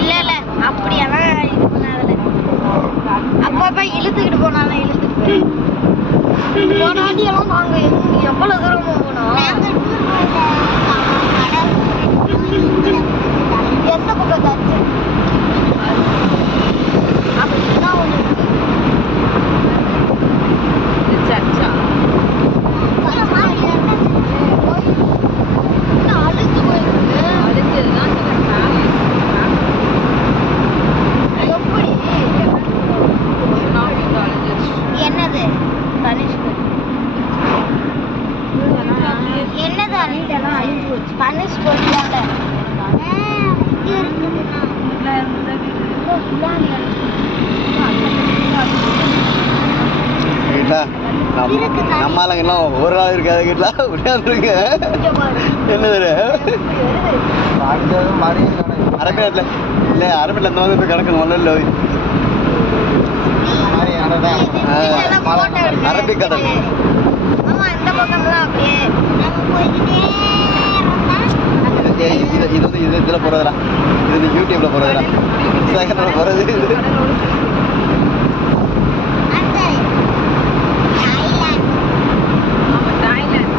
இல்லை இல்லை அப்படியெல்லாம் இது பண்ணாதில்ல. அப்பப்போ இழுத்துக்கிட்டு போனாலும் இழுத்துக்கிட்டு போனாட்டியெல்லாம் நாங்கள் எவ்வளோ தூரமாக போனோம். எந்த பக்கம் தாச்சு அப்படின்னா ஒன்று சர்ச்சா அழுத்து போயிருக்கு. அழுத்ததுதான் எப்படி என்னது என்னது அழிஞ்செல்லாம் அழிஞ்சு போச்சு. பனிஷ் போட்டாங்க. நம்ம ஆளுங்கெல்லாம் ஒரு நாள் இருக்காது வீட்டுல விளையாண்டுருங்க. என்னது அரபிநாட்டுல இல்ல அரபில இந்த வந்து கிடக்கணும் மணல் அரபிக் கடல். ஆமா இந்த பக்கம்லாம் அப்படியே இது வந்து இதுல போறதுடா. இது யூடியூப்ல போறதுடா. இன்ஸ்டாகிராம்ல போறது.